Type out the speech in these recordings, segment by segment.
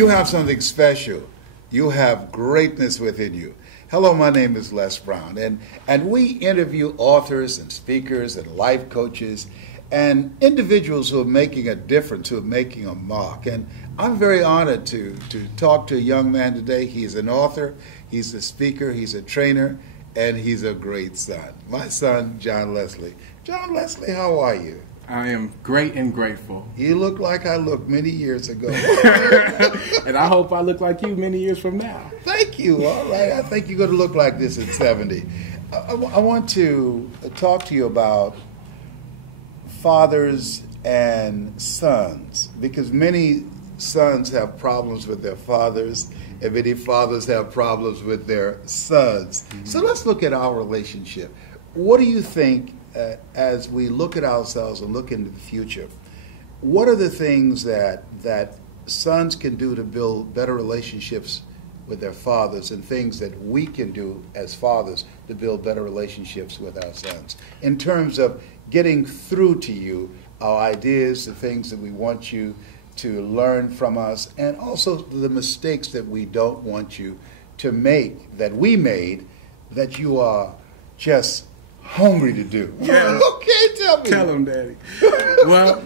You have something special. You have greatness within you. Hello, my name is Les Brown, and we interview authors and speakers and life coaches and individuals who are making a difference, who are making a mark. And I'm very honored to talk to a young man today. He's an author, he's a speaker, he's a trainer, and he's a great son. My son, JohnLeslie. JohnLeslie, how are you? I am great and grateful. You look like I looked many years ago. And I hope I look like you many years from now. Thank you. All right. I think you're going to look like this at 70. I want to talk to you about fathers and sons, because many sons have problems with their fathers, and many fathers have problems with their sons. Mm-hmm. So let's look at our relationship. What do you think, as we look at ourselves and look into the future, what are the things that sons can do to build better relationships with their fathers, and things that we can do as fathers to build better relationships with our sons, in terms of getting through to you our ideas, the things that we want you to learn from us, and also the mistakes that we don't want you to make, that we made, that you are just hungry to do. Yeah. Okay, tell me. Tell him, Daddy. Well,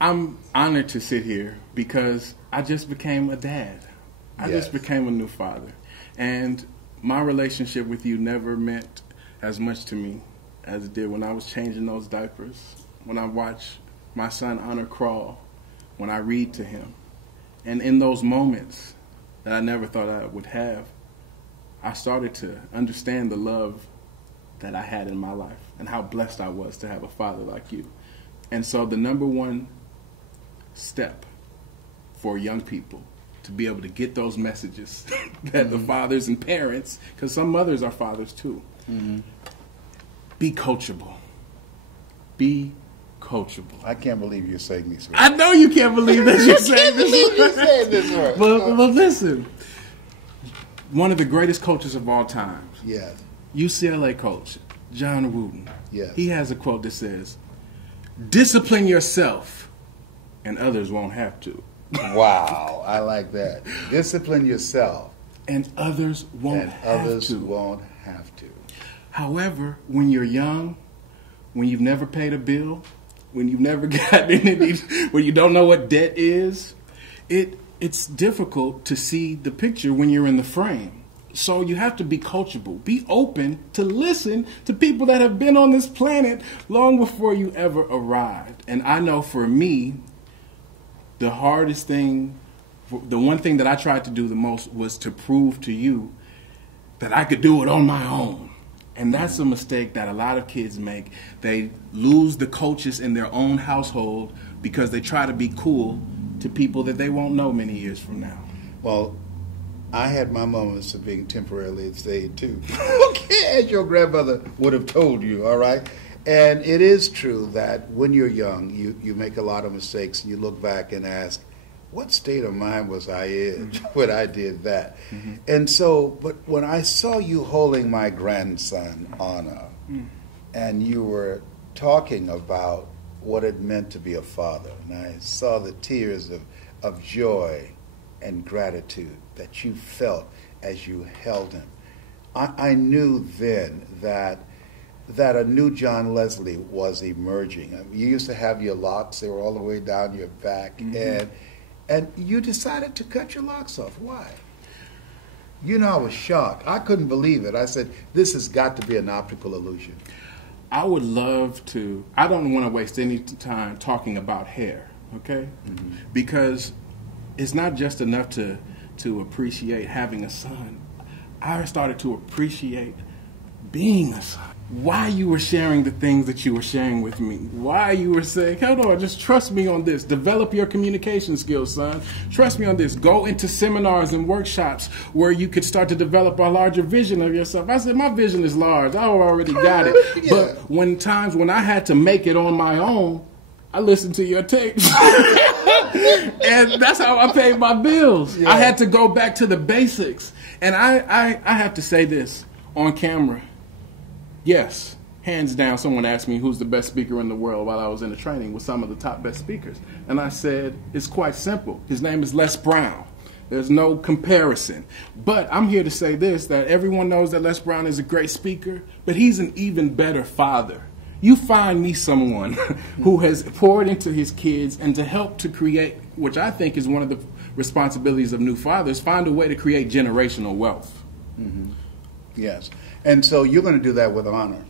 I'm honored to sit here because I just became a dad. I just became a new father. And my relationship with you never meant as much to me as it did when I was changing those diapers, when I watched my son Honor crawl, when I read to him. And in those moments that I never thought I would have, I started to understand the love that I had in my life and how blessed I was to have a father like you. And so the number one step for young people to be able to get those messages that the fathers and parents, because some mothers are fathers too, be coachable. Be coachable. I can't believe you're saying these words. I know you can't believe that you're saying this word. You're saying this word. But listen, one of the greatest coaches of all time, Yes. UCLA coach, John Wooden, Yes. he has a quote that says, "Discipline yourself and others won't have to." Wow, I like that. Discipline yourself, And others won't have to. won't have to. However, when you're young, when you've never paid a bill, when you've never gotten any, when you don't know what debt is, it's difficult to see the picture when you're in the frame. So you have to be coachable. Be open to listen to people that have been on this planet long before you ever arrived. And I know for me, the hardest thing, the one thing that I tried to do the most was to prove to you that I could do it on my own. And that's a mistake that a lot of kids make. They lose the coaches in their own household because they try to be cool to people that they won't know many years from now. Well, I had my moments of being temporarily insane too. Okay, as your grandmother would have told you, all right? And it is true that when you're young, you make a lot of mistakes, and you look back and ask, what state of mind was I in when I did that? Mm-hmm. And so, but when I saw you holding my grandson, Anna, and you were talking about what it meant to be a father, and I saw the tears of joy and gratitude that you felt as you held him, I knew then that a new JohnLeslie was emerging. I mean, you used to have your locks; they were all the way down your back, and you decided to cut your locks off. Why? You know, I was shocked. I couldn't believe it. I said, "This has got to be an optical illusion." I would love to. I don't want to waste any time talking about hair, okay? Because it's not just enough to appreciate having a son. I started to appreciate being a son. Why you were sharing the things that you were sharing with me. Why you were saying, hold on, just trust me on this. Develop your communication skills, son. Trust me on this. Go into seminars and workshops where you could start to develop a larger vision of yourself. I said, my vision is large. I already got it. Yeah. But when I had to make it on my own, I listened to your tapes. And that's how I paid my bills. Yeah. I had to go back to the basics. And I have to say this on camera. Yes, hands down, someone asked me who's the best speaker in the world while I was in the training with some of the top best speakers. And I said, it's quite simple. His name is Les Brown. There's no comparison. But I'm here to say this, that everyone knows that Les Brown is a great speaker, but he's an even better father. You find me someone who has poured into his kids and to help to create, which I think is one of the responsibilities of new fathers, find a way to create generational wealth. Mm-hmm. Yes. And so you're going to do that with honor.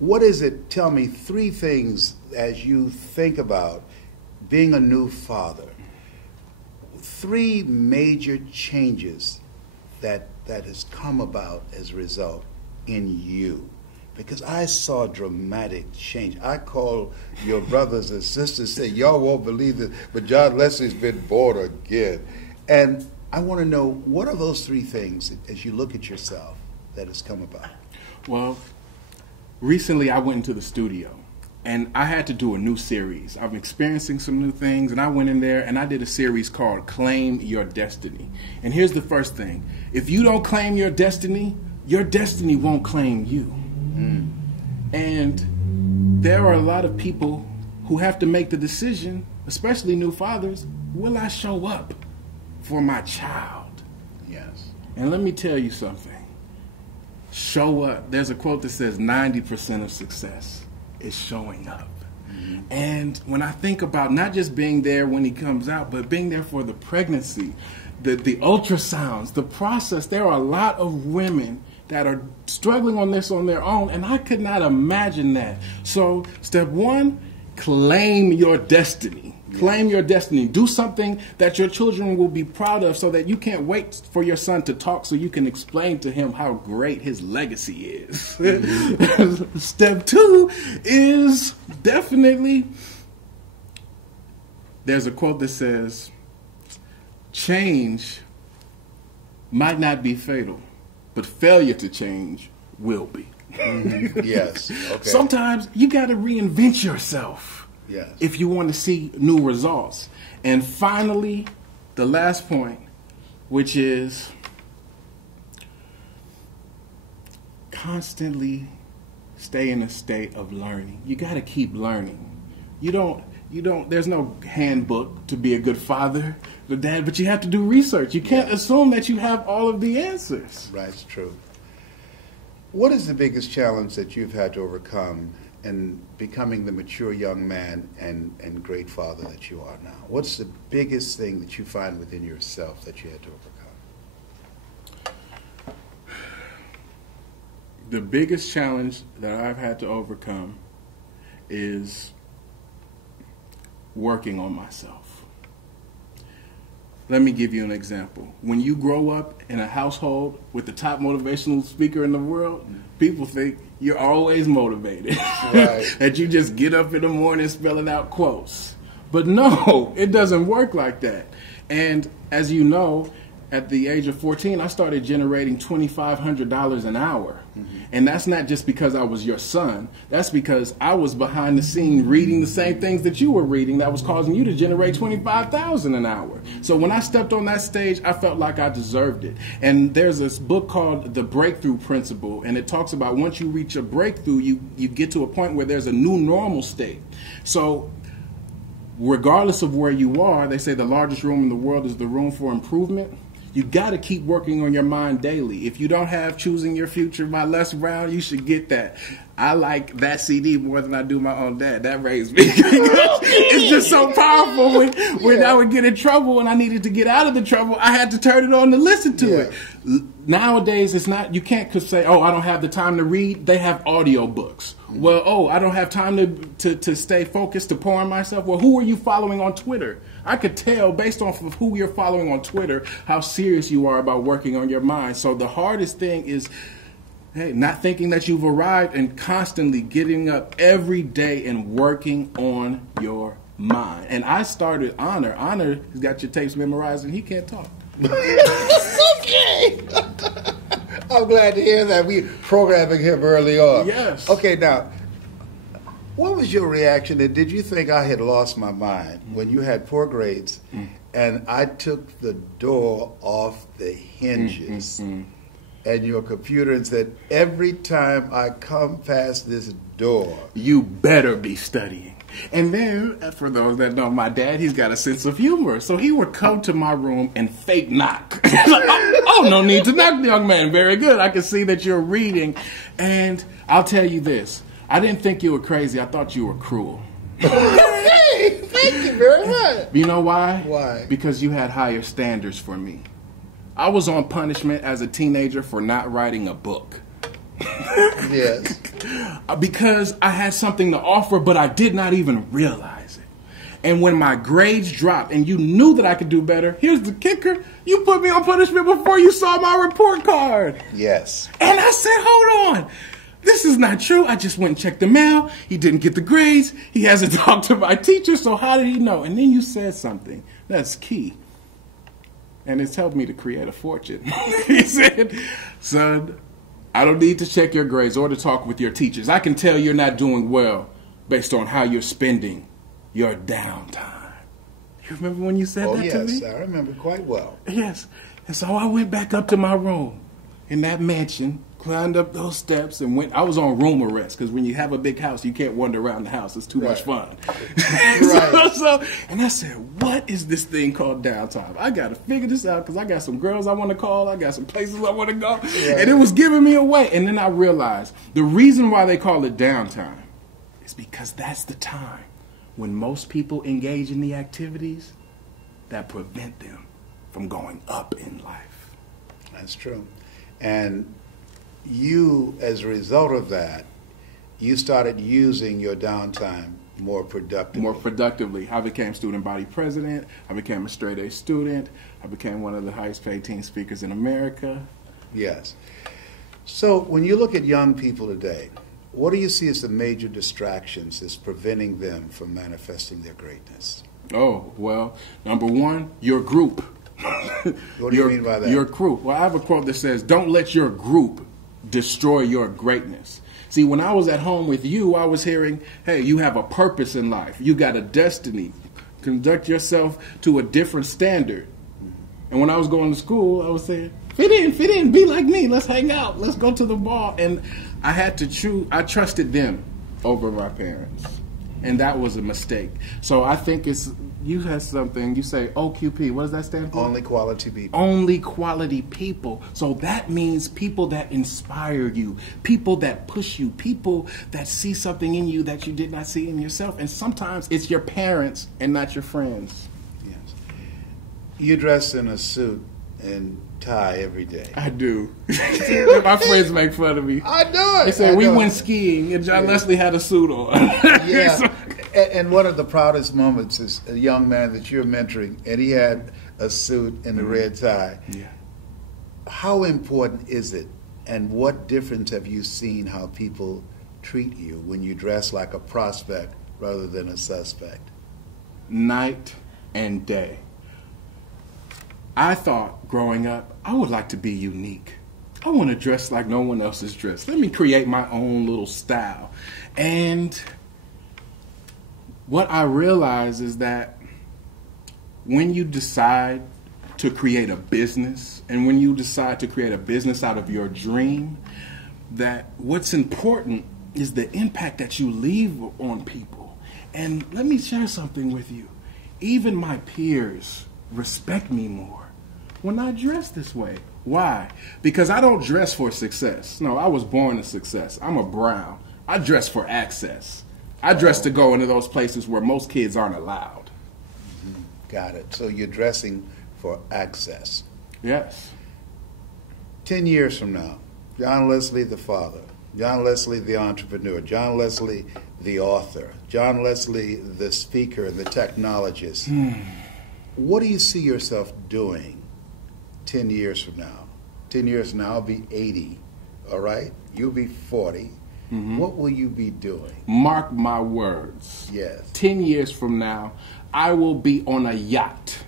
What is it? Tell me 3 things as you think about being a new father. 3 major changes that has come about as a result in you. Because I saw dramatic change. I call your brothers and sisters, say, y'all won't believe this, but JohnLeslie's been born again. And I want to know, what are those 3 things as you look at yourself that has come about? Well, recently I went into the studio and I had to do a new series. I'm experiencing some new things, and I went in there and I did a series called Claim Your Destiny. And here's the first thing. If you don't claim your destiny won't claim you. Mm. And there are a lot of people who have to make the decision, especially new fathers, will I show up for my child? Yes. And let me tell you something. Show up. There's a quote that says 90% of success is showing up. Mm-hmm. And when I think about not just being there when he comes out, but being there for the pregnancy, the ultrasounds, the process, there are a lot of women that are struggling on this on their own, and I could not imagine that. So, step 1, claim your destiny. Yes. Claim your destiny. Do something that your children will be proud of so that you can't wait for your son to talk so you can explain to him how great his legacy is. Mm-hmm. Step 2 is definitely, there's a quote that says, change might not be fatal, but failure to change will be. Mm-hmm. Yes. Okay. Sometimes you got to reinvent yourself. Yes. If you want to see new results. And finally, the last point, which is constantly stay in a state of learning. You got to keep learning. There's no handbook to be a good father or dad, but you have to do research. You can't assume that you have all of the answers. Right, it's true. What is the biggest challenge that you've had to overcome in becoming the mature young man and great father that you are now? What's the biggest thing that you find within yourself that you had to overcome? The biggest challenge that I've had to overcome is working on myself. Let me give you an example. When you grow up in a household with the top motivational speaker in the world, people think you're always motivated. Right. That you just get up in the morning spelling out quotes. But no, it doesn't work like that. And as you know, at the age of 14, I started generating $2,500 an hour. Mm-hmm. And that's not just because I was your son. That's because I was behind the scene reading the same things that you were reading that was causing you to generate $25,000 an hour. So when I stepped on that stage, I felt like I deserved it. And there's this book called The Breakthrough Principle, and it talks about once you reach a breakthrough, you get to a point where there's a new normal state. So regardless of where you are, they say the largest room in the world is the room for improvement. You got to keep working on your mind daily. If you don't have Choosing Your Future by Les Brown, you should get that. I like that CD more than I do my own dad. That raised me. It's just so powerful. When I would get in trouble and I needed to get out of the trouble, I had to turn it on to listen to it. Nowadays, it's not, you can't say, oh, I don't have the time to read. They have audio books. Well, oh, I don't have time to stay focused, to pour on myself. Well, who are you following on Twitter? I could tell based off of who you're following on Twitter how serious you are about working on your mind. So the hardest thing is, hey, not thinking that you've arrived and constantly getting up every day and working on your mind. And I started Honor. Honor has got your tapes memorized and he can't talk. Okay. I'm glad to hear that. We programming him early on. Yes. Okay, now, what was your reaction? And did you think I had lost my mind when you had poor grades and I took the door off the hinges and your computer and said, every time I come past this door, you better be studying. And then, for those that know my dad, he's got a sense of humor. So he would come to my room and fake knock. Like, oh, no need to knock, young man. Very good. I can see that you're reading. And I'll tell you this. I didn't think you were crazy. I thought you were cruel. Hey, thank you very much. You know why? Why? Because you had higher standards for me. I was on punishment as a teenager for not writing a book. Yes. Because I had something to offer, but I did not even realize it. And when my grades dropped and you knew that I could do better, here's the kicker. You put me on punishment before you saw my report card. Yes. And I said, hold on. This is not true. I just went and checked the mail. He didn't get the grades. He hasn't talked to my teacher, so how did he know? And then you said something that's key. And it's helped me to create a fortune. He said, son, I don't need to check your grades or to talk with your teachers. I can tell you're not doing well based on how you're spending your downtime. You remember when you said that to me? Yes, I remember quite well. Yes. And so I went back up to my room in that mansion, climbed up those steps, and went. I was on room arrest because when you have a big house, you can't wander around the house. It's too much fun. Right. And I said, what is this thing called downtime? I got to figure this out because I got some girls I want to call. I got some places I want to go. Right. And it was giving me away. And then I realized the reason why they call it downtime is because that's the time when most people engage in the activities that prevent them from going up in life. That's true. And you, as a result of that, you started using your downtime more productively. More productively. I became student body president. I became a straight A student. I became one of the highest paid teen speakers in America. Yes. So when you look at young people today, what do you see as the major distractions that's preventing them from manifesting their greatness? Oh, well, number one, your group. What do you mean by that? Your group. Well, I have a quote that says, don't let your group destroy your greatness. See, when I was at home with you, I was hearing, hey, you have a purpose in life. You got a destiny. Conduct yourself to a different standard. And when I was going to school, I was saying, fit in, be like me. Let's hang out. Let's go to the bar. And I had to choose. I trusted them over my parents. And that was a mistake. So I think you had something, you say OQP. What does that stand for? Only quality people. Only quality people. So that means people that inspire you, people that push you, people that see something in you that you did not see in yourself. And sometimes it's your parents and not your friends. Yes. You dress in a suit and tie every day. I do. My friends make fun of me. I know it. They say we went skiing and JohnLeslie had a suit on. Yeah. And one of the proudest moments is a young man that you're mentoring, and he had a suit and a red tie. Yeah. How important is it, and what difference have you seen how people treat you when you dress like a prospect rather than a suspect? Night and day. I thought growing up, I would like to be unique. I want to dress like no one else is dressed. Let me create my own little style. And what I realize is that when you decide to create a business, and when you decide to create a business out of your dream, that what's important is the impact that you leave on people. And let me share something with you. Even my peers respect me more when I dress this way. Why? Because I don't dress for success. No, I was born a success. I'm a Brown. I dress for access. I dress to go into those places where most kids aren't allowed. Mm-hmm. Got it. So you're dressing for access. Yes. 10 years from now, JohnLeslie the father, JohnLeslie the entrepreneur, JohnLeslie the author, JohnLeslie the speaker and the technologist. What do you see yourself doing 10 years from now? 10 years from now, I'll be 80, all right? You'll be 40. Mm-hmm. What will you be doing? Mark my words. Yes. 10 years from now, I will be on a yacht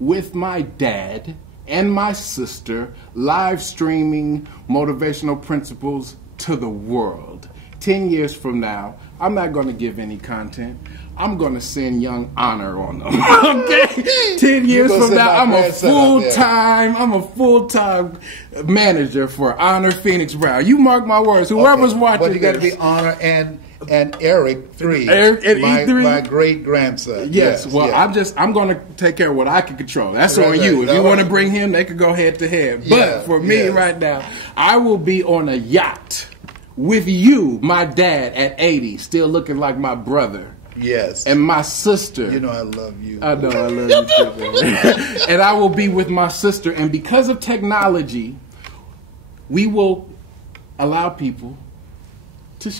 with my dad and my sister, live streaming motivational principles to the world. 10 years from now, I'm not going to give any content. I'm going to send Young Honor on them. Okay? 10 years from now, I'm a full-time manager for Honor Phoenix Brown. You mark my words. Whoever's watching but you got to be Honor and And Eric 3, my great grandson. Yes. Well, I'm going to take care of what I can control. That's on you. If you want to bring him, they could go head to head. But for me right now, I will be on a yacht with you, my dad, at 80, still looking like my brother. Yes. And my sister. You know I love you. I know I love you too, man. And I will be with my sister. And because of technology, we will allow people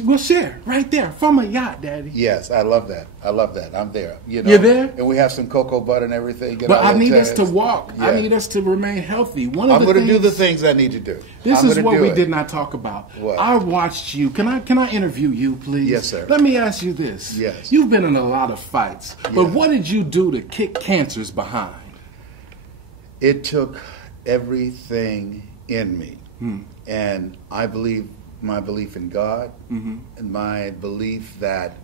we'll share right there from a yacht, Daddy. Yes, I love that. I'm there. You know, you're there? And we have some cocoa butter and everything. But I need us to walk. Yeah. I need us to remain healthy. I'm going to do the things I need to do. This is what we did not talk about. What? I watched you. Can I interview you, please? Yes, sir. Let me ask you this. Yes. You've been in a lot of fights. But what did you do to kick cancers behind? It took everything in me. And I believe my belief in God, and my belief that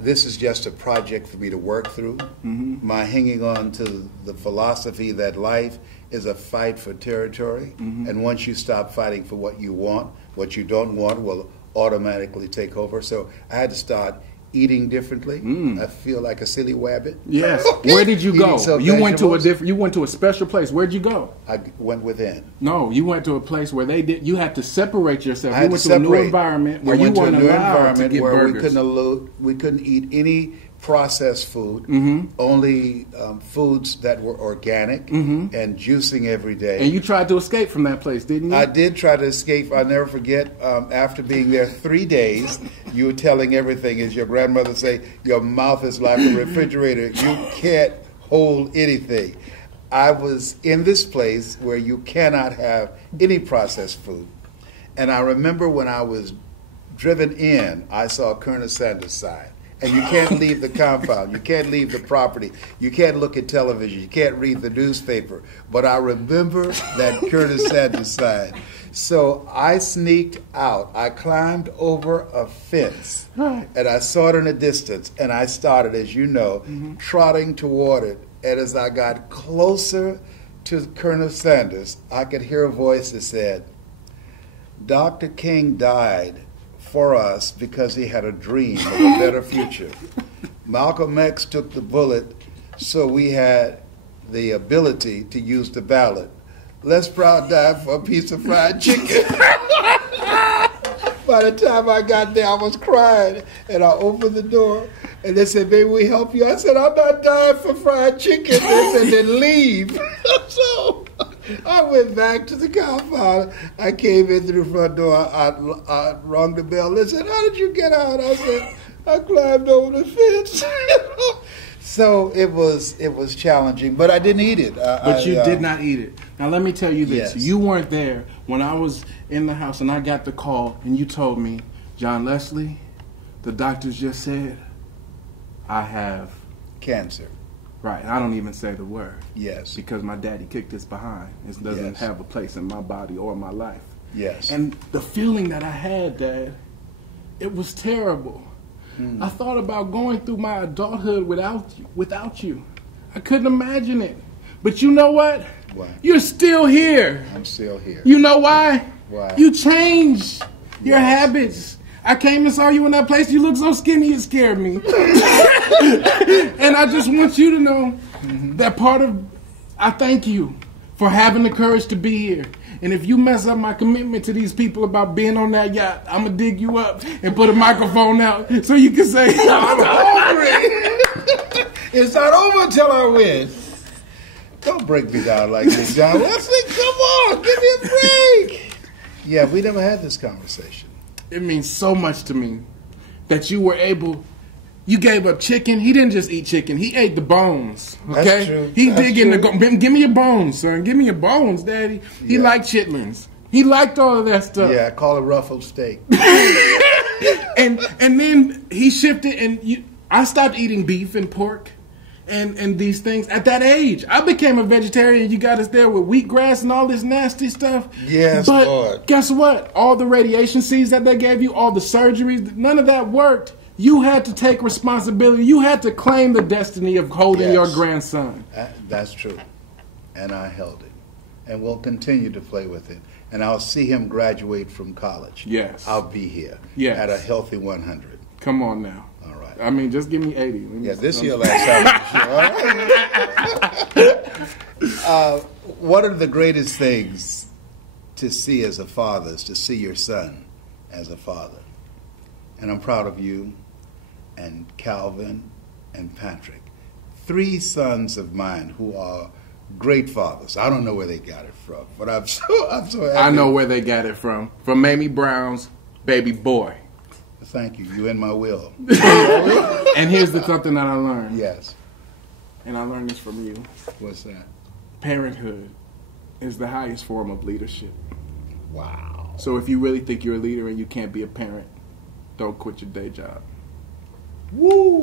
this is just a project for me to work through. My hanging on to the philosophy that life is a fight for territory, and once you stop fighting for what you want, what you don't want will automatically take over. So I had to start eating differently. I feel like a silly wabbit. Yes. Where did you go? You went to a special place. Where'd you go? I went within. No, you went to a place where you had to separate yourself. You went to a new environment where you weren't allowed to get burgers. We couldn't eat any processed food, only foods that were organic, and juicing every day. And you tried to escape from that place, didn't you? I did try to escape. I'll never forget, after being there 3 days, you were telling everything. As your grandmother say, your mouth is like a refrigerator. You can't hold anything. I was in this place where you cannot have any processed food. And I remember when I was driven in, I saw Colonel Sanders' sign. And you can't leave the compound. You can't leave the property. You can't look at television. You can't read the newspaper. But I remember that Colonel Sanders sign. So I sneaked out. I climbed over a fence, and I saw it in the distance. And I started, as you know, trotting toward it. And as I got closer to Colonel Sanders, I could hear a voice that said, "Dr. King died for us because he had a dream of a better future. Malcolm X took the bullet so we had the ability to use the ballot. Les Brown died for a piece of fried chicken." By the time I got there, I was crying, and I opened the door, and they said, "May we help you?" I said, "I'm not dying for fried chicken." They said, "Then leave." So I went back to the compound. I came in through the front door. I rung the bell. They said, "How did you get out?" I said, "I climbed over the fence." So it was challenging, but I didn't eat it. But you did not eat it. Now let me tell you this: you weren't there when I was in the house and I got the call, and you told me, "JohnLeslie, the doctors just said I have cancer." Right. I don't even say the word. Yes. Because my daddy kicked us behind. It doesn't have a place in my body or my life. Yes. And the feeling that I had, Dad, it was terrible. I thought about going through my adulthood without you. I couldn't imagine it. But you know what? Why? You're still here. I'm still here. You know why? Why? You changed your habits. I came and saw you in that place. You look so skinny, it scared me. And I just want you to know that I thank you for having the courage to be here. And if you mess up my commitment to these people about being on that yacht, I'm going to dig you up and put a microphone out so you can say, "I'm hungry." It's not over until I win. Don't break me down like this, JohnLeslie. Come on, give me a break. Yeah, we never had this conversation. It means so much to me that you were able. You gave up chicken. He didn't just eat chicken. He ate the bones. Okay, that's true. He dig in the. Give me your bones, son. Give me your bones, Daddy. He liked chitlins. He liked all of that stuff. Yeah, I call it ruffled steak. and then he shifted, and I stopped eating beef and pork, and these things at that age. I became a vegetarian. You got us there with wheatgrass and all this nasty stuff. Yes, but Lord. Guess what? All the radiation seeds that they gave you, all the surgeries, none of that worked. You had to take responsibility. You had to claim the destiny of holding your grandson. That's true. And I held it. And we'll continue to play with it. And I'll see him graduate from college. Yes. I'll be here. Yes. At a healthy 100. Come on now. All right. I mean, just give me 80. Yeah, this year last time. What are the greatest things to see as a father, is to see your son as a father? And I'm proud of you and Calvin and Patrick. 3 sons of mine who are great fathers. I don't know where they got it from, but I'm so happy. I know where they got it from Mamie Brown's baby boy. Thank you. You in my will. And here's something that I learned. Yes. And I learned this from you. What's that? Parenthood is the highest form of leadership. Wow. So if you really think you're a leader and you can't be a parent, don't quit your day job. Woo!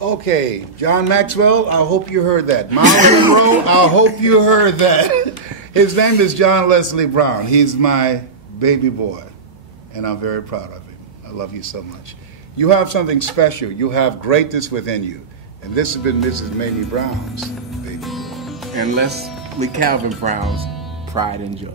Okay, John Maxwell, I hope you heard that. Miles Monroe, I hope you heard that. His name is John Leslie Brown. He's my baby boy, and I'm very proud of him. I love you so much. You have something special. You have greatness within you. And this has been Mrs. Mamie Brown's baby boy. And Leslie Calvin Brown's pride and joy.